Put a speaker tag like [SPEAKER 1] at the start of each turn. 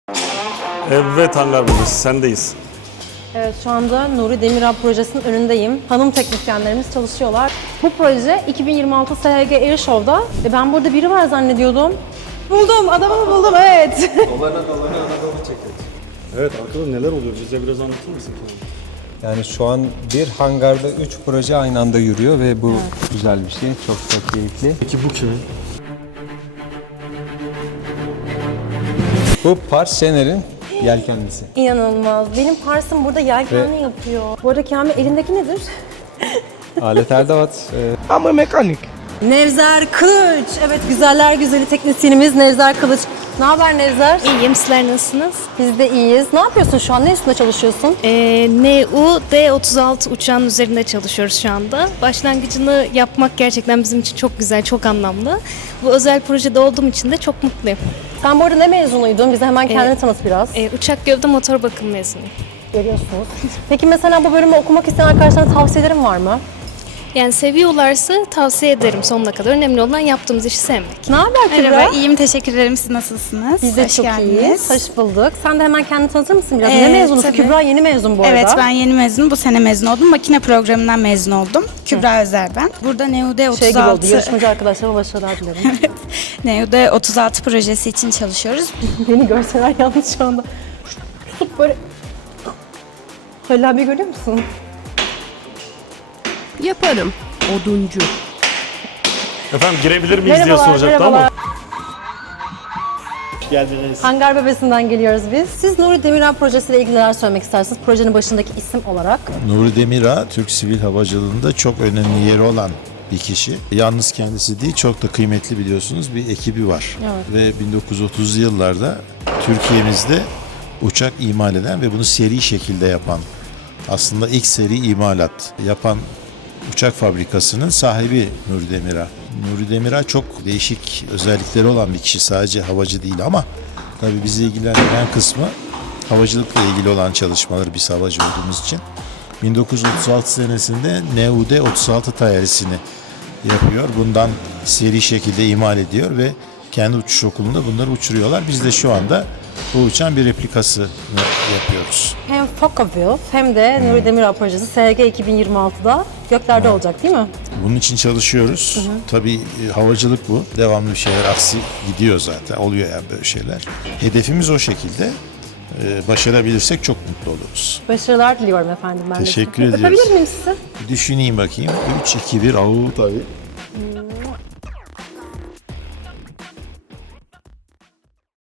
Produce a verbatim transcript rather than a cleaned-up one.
[SPEAKER 1] Evet Hangar Babası, sendeyiz.
[SPEAKER 2] Evet, şu anda Nuri Demirel projesinin önündeyim. Hanım teknisyenlerimiz çalışıyorlar. Bu proje iki bin yirmi altı S H G Air Show'da. E ben burada biri var zannediyordum. Buldum, adamı buldum, evet.
[SPEAKER 3] Dolana dolana Anadolu çekeriz.
[SPEAKER 1] Evet, arkada neler oluyor? Bize biraz anlatır mısın?
[SPEAKER 3] Yani şu an bir hangarda üç proje aynı anda yürüyor ve bu evet. güzel bir şey. Çok çok keyifli.
[SPEAKER 1] Peki bu kimin?
[SPEAKER 3] Bu Pars Şener'in yelkenlisi.
[SPEAKER 2] İnanılmaz. Benim Pars'ım burada yelkenli Ve... yapıyor. Bu arada Kamil, elindeki nedir?
[SPEAKER 3] Alet Erdavat. E...
[SPEAKER 4] Ama mekanik.
[SPEAKER 2] Nevzer Kılıç. Evet, güzeller güzeli teknisyenimiz Nevzer Kılıç. Ne haber Nevzer?
[SPEAKER 5] İyiyim, sizler nasılsınız?
[SPEAKER 2] Biz de iyiyiz. Ne yapıyorsun şu an? Ne üstünde çalışıyorsun?
[SPEAKER 5] Ee, N U D otuz altı uçağın üzerinde çalışıyoruz şu anda. Başlangıcını yapmak gerçekten bizim için çok güzel, çok anlamlı. Bu özel projede olduğum için de çok mutluyum.
[SPEAKER 2] Sen bu arada ne mezunuydun? Bize hemen kendini
[SPEAKER 5] ee,
[SPEAKER 2] tanıt biraz.
[SPEAKER 5] E, uçak gövde motor bakım mezunuyum.
[SPEAKER 2] Görüyorsunuz. Peki mesela bu bölümü okumak isteyen arkadaşlarına tavsiyelerin var mı?
[SPEAKER 5] Yani seviyorlarsa tavsiye ederim sonuna kadar. Önemli olan yaptığımız işi sevmek.
[SPEAKER 2] Ne haber Kübra?
[SPEAKER 6] Merhaba, iyiyim. Teşekkür ederim. Siz nasılsınız?
[SPEAKER 2] Biz de
[SPEAKER 6] Hoş
[SPEAKER 2] çok
[SPEAKER 6] geldiniz.
[SPEAKER 2] iyiyiz. Hoş bulduk. Sen de hemen kendini tanıtır mısın biraz?
[SPEAKER 6] Ee,
[SPEAKER 2] ne mezunusun?
[SPEAKER 6] tabii.
[SPEAKER 2] Kübra yeni mezun bu arada.
[SPEAKER 6] Evet, ben yeni mezunum. Bu sene mezun oldum. Makine programından mezun oldum. Kübra Özer ben. Burada N U D otuz altı...
[SPEAKER 2] Şey gibi oldu, yarışmacı arkadaşlarıma başarılar dilerim.
[SPEAKER 6] Evet, N U D otuz altı projesi için çalışıyoruz.
[SPEAKER 2] Beni görseler yalnız şu anda. Tutup böyle... Halil abi görüyor musun?
[SPEAKER 7] Yaparım. Oduncu.
[SPEAKER 1] Efendim girebilir miyiz diye
[SPEAKER 2] Merhabalar,
[SPEAKER 1] soracaktı
[SPEAKER 2] merhabalar.
[SPEAKER 1] ama. Hoş geldiniz.
[SPEAKER 2] Hangar Bebesi'nden geliyoruz biz. Siz Nuri Demirel projesiyle ilgili neler söylemek istersiniz? Projenin başındaki isim olarak.
[SPEAKER 8] Nuri Demirel, Türk sivil havacılığında çok önemli yeri olan bir kişi. Yalnız kendisi değil, çok da kıymetli biliyorsunuz bir ekibi var.
[SPEAKER 2] Evet.
[SPEAKER 8] Ve bin dokuz yüz otuzlu yıllarda Türkiye'mizde uçak imal eden ve bunu seri şekilde yapan, aslında ilk seri imalat yapan uçak fabrikasının sahibi Nuri Demirel. Nuri Demirel çok değişik özellikleri olan bir kişi. Sadece havacı değil ama tabii bizi ilgilendiren kısmı havacılıkla ilgili olan çalışmaları, biz havacı olduğumuz için. bin dokuz yüz otuz altı senesinde N U D otuz altı tayyarısını yapıyor. Bundan seri şekilde imal ediyor ve kendi uçuş okulunda bunları uçuruyorlar. Biz de şu anda bu uçağın bir replikasını yapıyoruz.
[SPEAKER 2] Hem Focke-Wulf hem de
[SPEAKER 8] Hmm.
[SPEAKER 2] Nuri Demirel projesi S G iki bin yirmi altıda göklerde
[SPEAKER 8] Evet.
[SPEAKER 2] olacak değil mi?
[SPEAKER 8] Bunun için çalışıyoruz. Hı hı. Tabii e, havacılık bu. Devamlı bir şeyler aksi gidiyor zaten. Oluyor yani böyle şeyler. Hedefimiz o şekilde. Ee, başarabilirsek çok mutlu oluruz.
[SPEAKER 2] Başarılar diliyorum efendim ben de.
[SPEAKER 8] Teşekkür
[SPEAKER 2] size.
[SPEAKER 8] ediyoruz.
[SPEAKER 2] Öpebilir miyim sizi?
[SPEAKER 8] Bir düşüneyim bakayım. üç, iki, bir, au tabii.